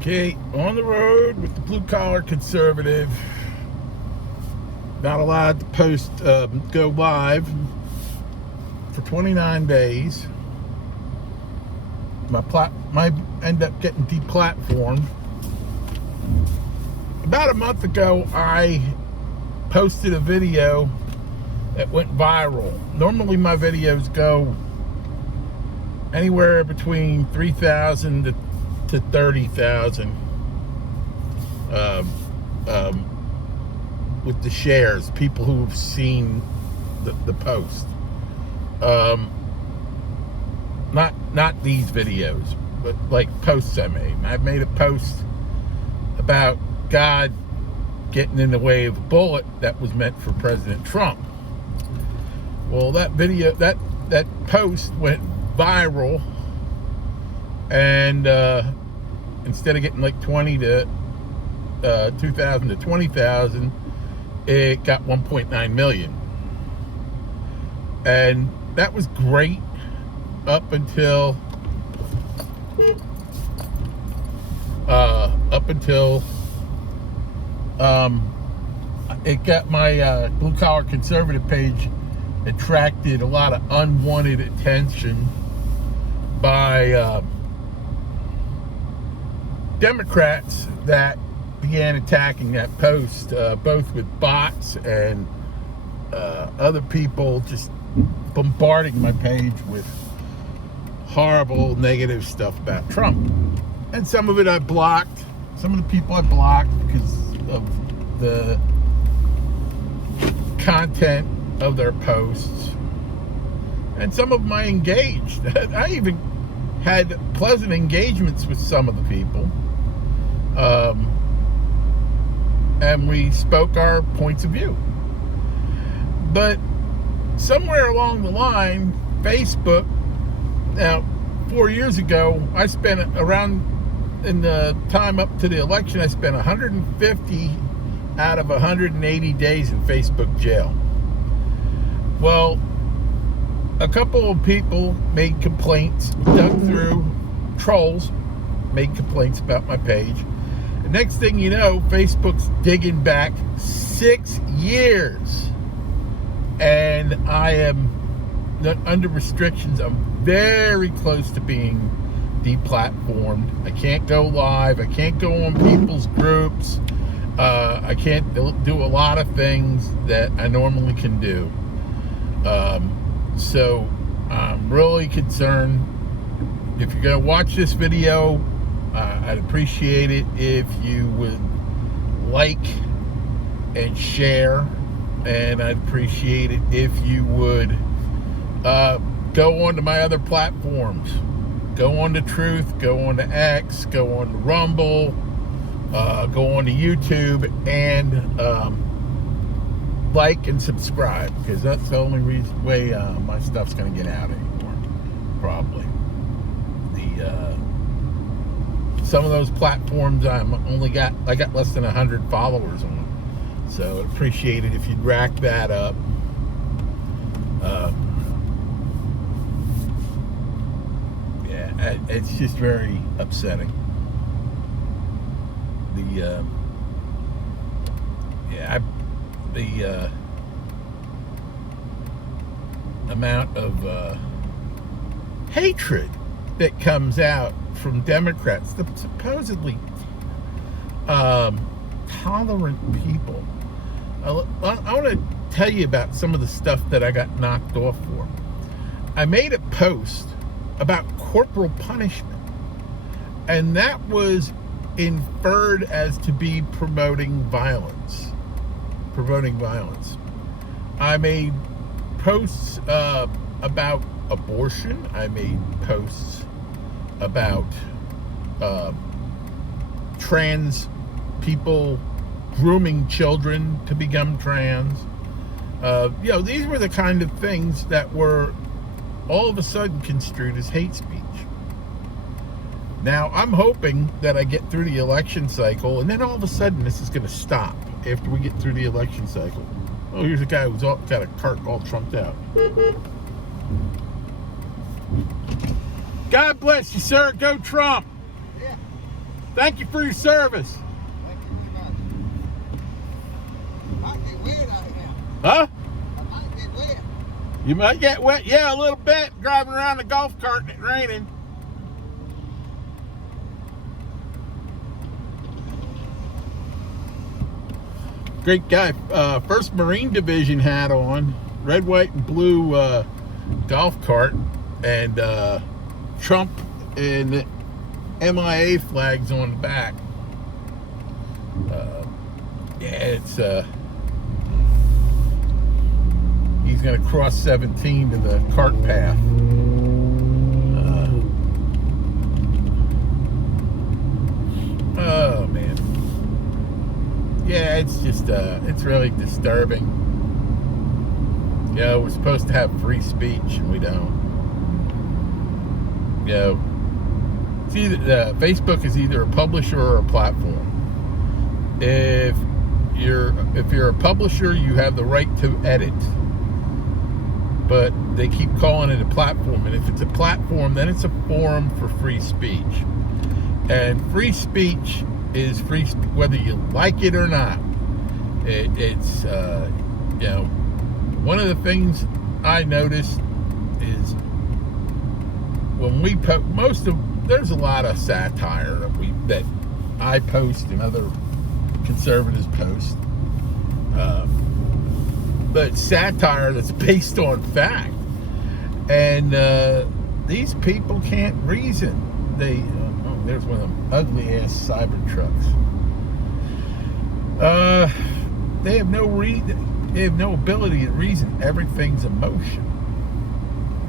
Okay, on the road with the blue-collar conservative. Not allowed to post, go live for 29 days. Might end up getting deplatformed. About a month ago, I posted a video that went viral. Normally, my videos go anywhere between 3,000 to 30,000 with the shares, people who've seen the post. Not these videos, but like posts I made. I made a post about God getting in the way of a bullet that was meant for President Trump. Well, that video, that post went viral, and instead of getting like 2,000 to 20,000, it got 1.9 million. And that was great up until it got my blue-collar conservative page attracted a lot of unwanted attention by Democrats that began attacking that post, both with bots and other people just bombarding my page with horrible negative stuff about Trump. And some of it I blocked. Some of the people I blocked because of the content of their posts. And some of them I engaged. I even had pleasant engagements with some of the people. And we spoke our points of view. But somewhere along the line, Facebook, now 4 years ago, I spent around, in the time up to the election, I spent 150 out of 180 days in Facebook jail. Well, a couple of people made complaints, dug through, trolls made complaints about my page. The next thing you know, Facebook's digging back 6 years. And I am under restrictions. I'm very close to being deplatformed. I can't go live. I can't go on people's groups. I can't do a lot of things that I normally can do. So I'm really concerned. If you're going to watch this video, I'd appreciate it if you would like and share. And I'd appreciate it if you would go on to my other platforms. Go on to Truth, go on to X, go on to Rumble, go on to YouTube, and like and subscribe, because that's the only way my stuff's going to get out anymore, probably. Some of those platforms I got less than 100 followers on. So I'd appreciate it if you'd rack that up. It's just very upsetting. The amount of hatred that comes out from Democrats, the supposedly tolerant people. I want to tell you about some of the stuff that I got knocked off for. I made a post about corporal punishment, and that was inferred as to be promoting violence. I made posts about abortion. I made posts about trans people grooming children to become trans. These were the kind of things that were all of a sudden construed as hate speech. Now, I'm hoping that I get through the election cycle, and then all of a sudden this is going to stop after we get through the election cycle. Oh, here's a guy who's got a cart all trumped out. God bless you, sir. Go Trump. Thank you for your service. Thank you very much. Might get wet out here. Huh? I might get wet. You might get wet. Yeah, a little bit. Driving around a golf cart and it raining. Great guy. 1st Marine Division hat on. Red, white, and blue golf cart. And Trump and MIA flags on the back. Yeah, it's he's going to cross 17 to the cart path. Oh man, yeah, it's just it's really disturbing. You know, we're supposed to have free speech and we don't. You know, it's either, Facebook is either a publisher or a platform. If you're a publisher, you have the right to edit, but they keep calling it a platform. And if it's a platform, then it's a forum for free speech. And free speech is free whether you like it or not. It's you know, one of the things I noticed is when we there's a lot of satire that I post and other conservatives post, but satire that's based on fact, and these people can't reason. There's one of them ugly ass cyber trucks. They have no ability to reason. Everything's emotion,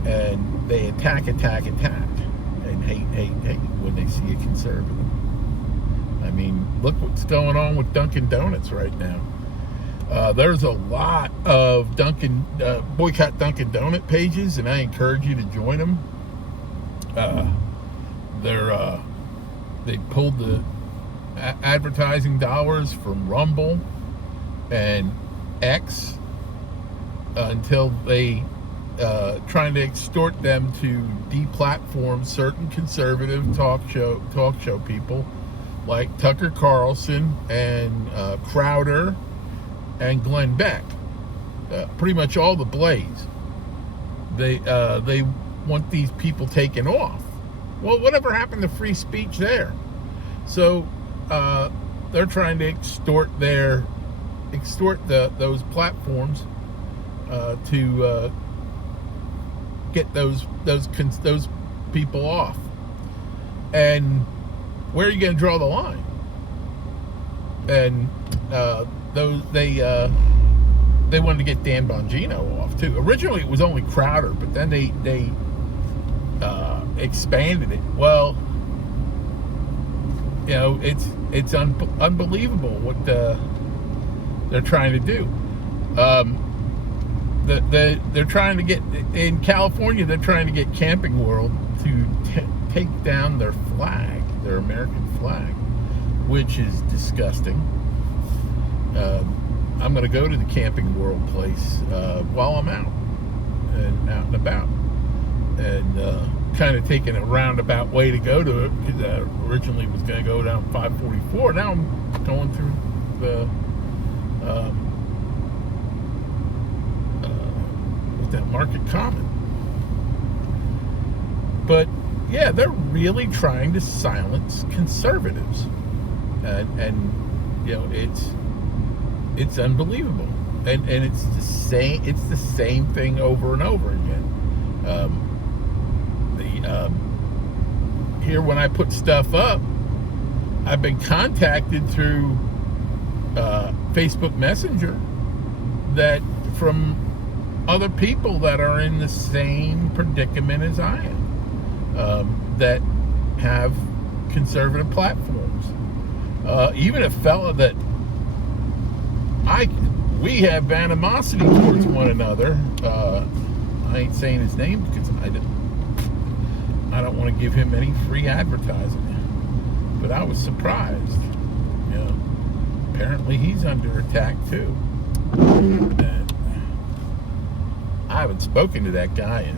and they attack, and hate when they see a conservative. I mean, look what's going on with Dunkin' Donuts right now. There's a lot of boycott Dunkin' Donut pages, and I encourage you to join them. They pulled the advertising dollars from Rumble and X until they trying to extort them to deplatform certain conservative talk show people like Tucker Carlson and Crowder and Glenn Beck. Pretty much all the Blaze. They want these people taken off. Well, whatever happened to free speech there? So they're trying to extort those platforms to get those people off. And where are you going to draw the line? And they wanted to get Dan Bongino off too. Originally, it was only Crowder, but then they expanded it. Well, you know, it's unbelievable what they're trying to do. They're trying to get in California. They're trying to get Camping World to take down their flag, their American flag, which is disgusting. I'm going to go to the Camping World place while I'm out and about, and kind of taking a roundabout way to go to it, because I originally was going to go down 544. Now I'm going through the that Market Common. But yeah, they're really trying to silence conservatives, and you know, it's unbelievable, and it's the same thing over and over again. Here, when I put stuff up, I've been contacted through Facebook Messenger from other people that are in the same predicament as I am, that have conservative platforms. Even a fella that we have animosity towards one another. I ain't saying his name because I don't want to give him any free advertising. But I was surprised. You know, apparently he's under attack too. And I haven't spoken to that guy in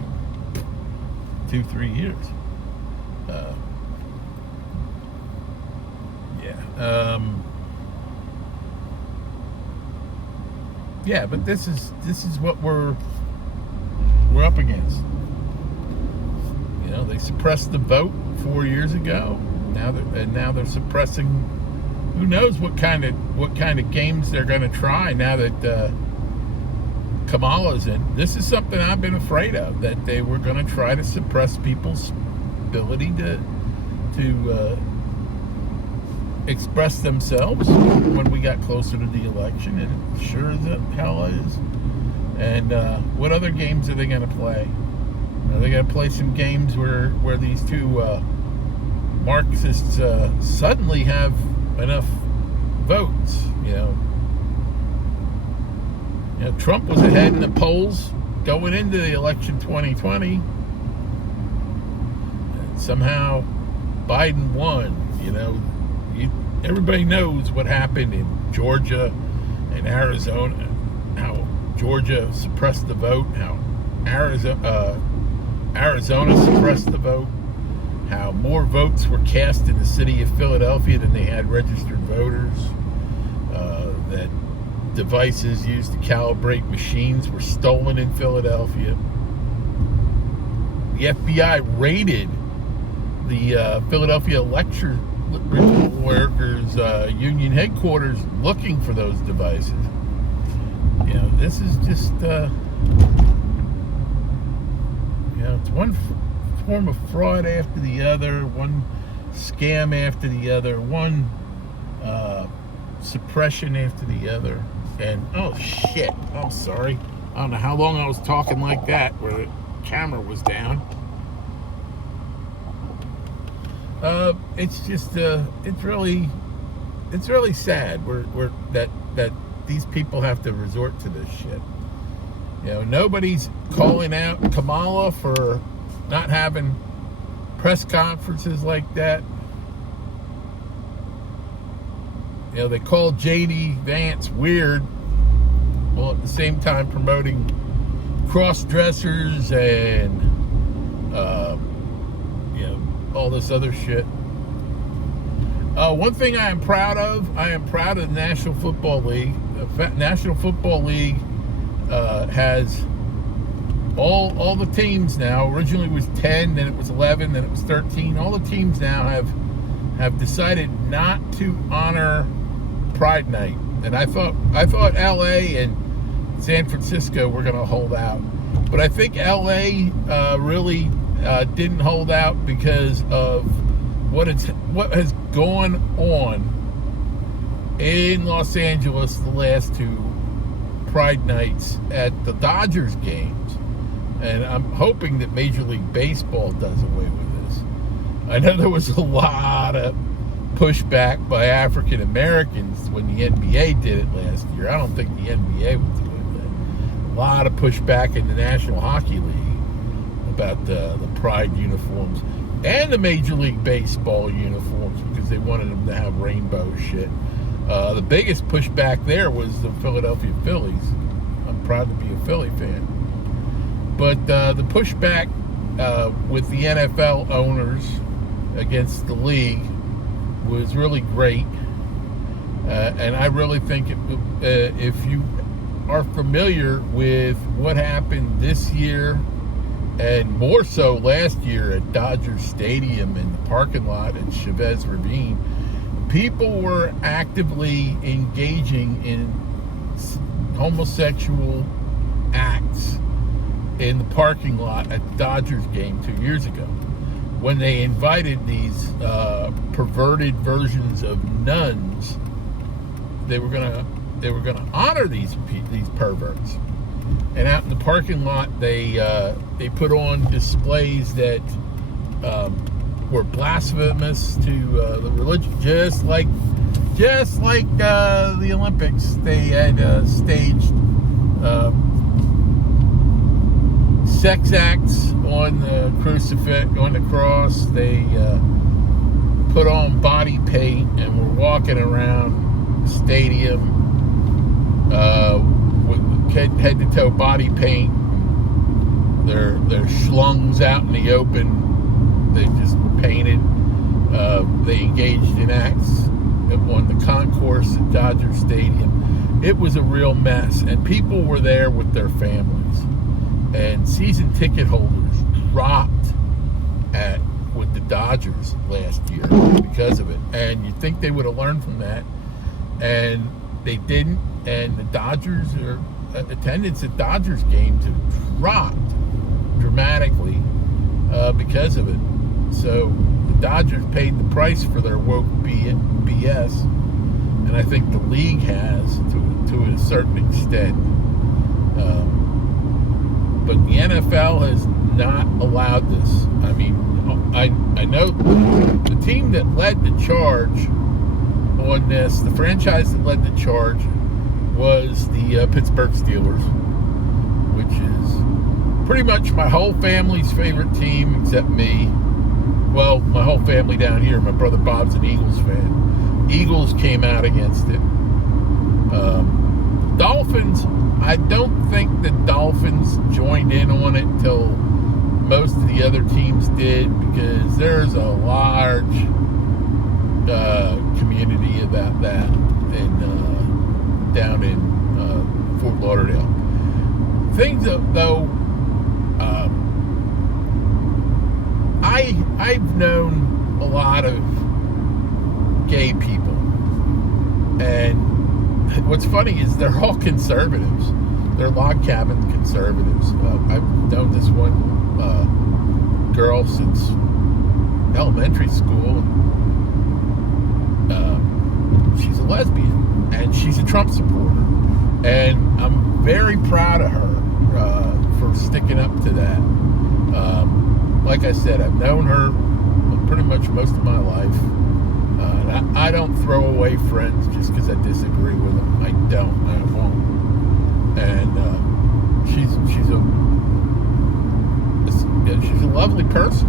2-3 years. Yeah, but this is what we're up against. You know, they suppressed the vote 4 years ago. Now they're suppressing. Who knows what kind of games they're going to try now that Kamala's in. This is something I've been afraid of, that they were going to try to suppress people's ability to express themselves when we got closer to the election, and it sure as hell is. And what other games are they going to play? Are they going to play some games where these two Marxists suddenly have enough votes? You know, Trump was ahead in the polls going into the election 2020. And somehow Biden won. You know, everybody knows what happened in Georgia and Arizona, how Georgia suppressed the vote, how Arizona suppressed the vote, how more votes were cast in the city of Philadelphia than they had registered voters, that devices used to calibrate machines were stolen in Philadelphia. The FBI raided the Philadelphia Electrical Workers Union headquarters looking for those devices. You know, this is just, it's one form of fraud after the other, one scam after the other, one suppression after the other. And oh shit, I'm sorry. I don't know how long I was talking like that where the camera was down. It's just it's really sad that these people have to resort to this shit. You know, nobody's calling out Kamala for not having press conferences like that. You know, they called J.D. Vance weird, while at the same time promoting cross-dressers and all this other shit. One thing I am proud of the National Football League. The National Football League has all the teams now. Originally it was 10, then it was 11, then it was 13. All the teams now have decided not to honor Pride Night. And I thought LA and San Francisco were going to hold out, but I think LA really didn't hold out because of what has gone on in Los Angeles the last two Pride Nights at the Dodgers games. And I'm hoping that Major League Baseball does away with this. I know there was a lot of pushback by African Americans when the NBA did it last year. I don't think the NBA would do it. A lot of pushback in the National Hockey League about the Pride uniforms and the Major League Baseball uniforms because they wanted them to have rainbow shit. The biggest pushback there was the Philadelphia Phillies. I'm proud to be a Philly fan. But the pushback with the NFL owners against the league was really great. And I really think if you are familiar with what happened this year and more so last year at Dodger Stadium in the parking lot at Chavez Ravine, people were actively engaging in homosexual acts in the parking lot at the Dodgers game 2 years ago, when they invited these perverted versions of nuns. They were gonna honor these perverts, and out in the parking lot they put on displays that were blasphemous to the religion, just like the Olympics. They had staged sex acts on the crucifix, on the cross. They put on body paint and were walking around the stadium with head to toe body paint. Their schlungs out in the open. They just were painted. They engaged in acts on the concourse at Dodger Stadium. It was a real mess, and people were there with their families. And season ticket holders dropped with the Dodgers last year because of it. And you'd think they would have learned from that, and they didn't. And the Dodgers attendance at Dodgers games have dropped dramatically because of it. So the Dodgers paid the price for their woke BS, and I think the league has to a certain extent. But the NFL has not allowed this. I mean, I know the team that led the charge on this, the franchise that led the charge, was the Pittsburgh Steelers, which is pretty much my whole family's favorite team except me. Well, my whole family down here. My brother Bob's an Eagles fan. Eagles came out against it. Dolphins, I don't think the Dolphins joined in on it till most of the other teams did, because there's a large community about that down in Fort Lauderdale. Things though, I've known a lot of gay people, and what's funny is they're all conservatives. They're log cabin conservatives. I've known this one girl since elementary school. She's a lesbian, and she's a Trump supporter, and I'm very proud of her for sticking up to that. Like I said, I've known her pretty much most of my life. And I don't throw away friends just because I disagree with them. I don't. I won't. And she's a lovely person.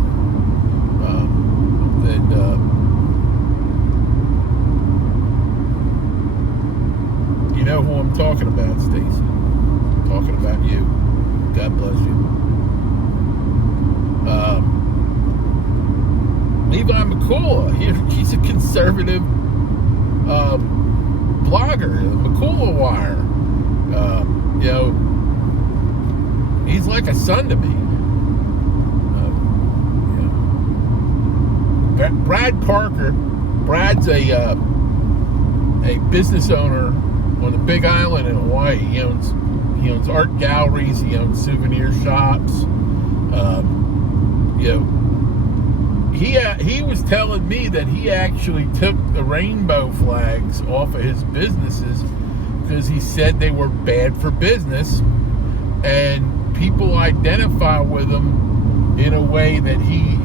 You know who I'm talking about, Stacy. I'm talking about you. God bless you. Levi McCullough, he's a conservative blogger, McCullough Wire. He's like a son to me. Brad Parker. Brad's a business owner on the Big Island in Hawaii. He owns art galleries. He owns souvenir shops. He was telling me that he actually took the rainbow flags off of his businesses because he said they were bad for business, and people identify with them in a way that he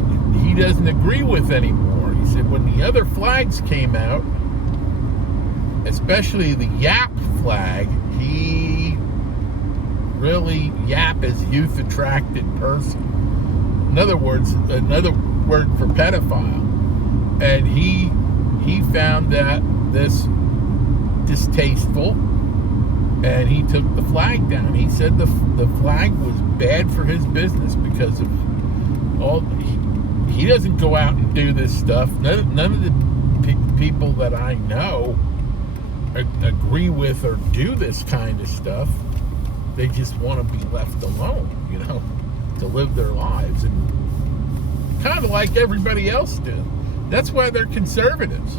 doesn't agree with anymore. He said when the other flags came out, especially the YAP flag, YAP is youth attracted person. In other words, another word for pedophile. And he found that this distasteful, and he took the flag down. He said the flag was bad for his business because of all. He doesn't go out and do this stuff. None of the people that I know agree with or do this kind of stuff. They just want to be left alone, to live their lives, and kind of like everybody else do. That's why they're conservatives,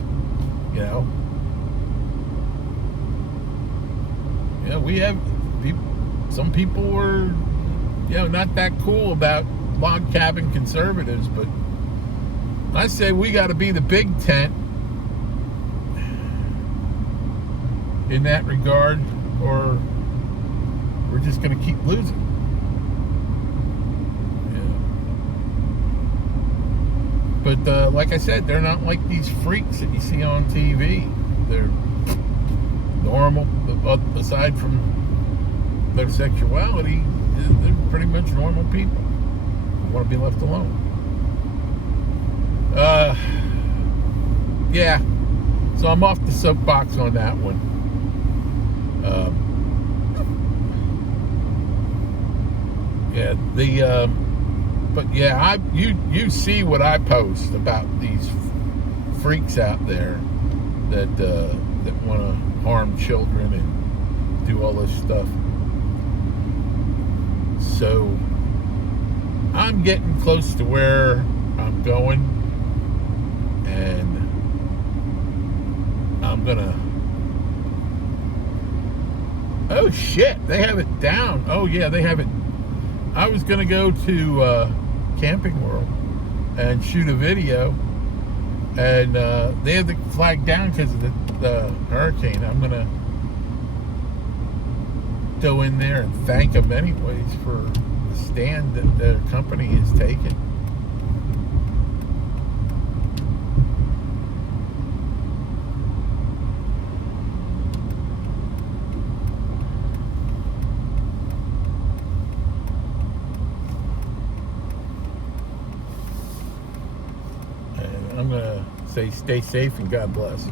we have some people were, not that cool about log cabin conservatives, but I say we got to be the big tent in that regard, or we're just going to keep losing. But like I said, they're not like these freaks that you see on TV. They're normal. Aside from their sexuality, they're pretty much normal people who want to be left alone. Yeah. So I'm off the soapbox on that one. But yeah, you see what I post about these freaks out there, that want to harm children and do all this stuff. So I'm getting close to where I'm going, and I'm gonna. Oh shit! They have it down. Oh yeah, they have it. I was gonna go to Camping World and shoot a video, and they have the flag down because of the hurricane. I'm gonna go in there and thank them anyways for the stand that their company has taken. And I'm gonna say stay safe and God bless.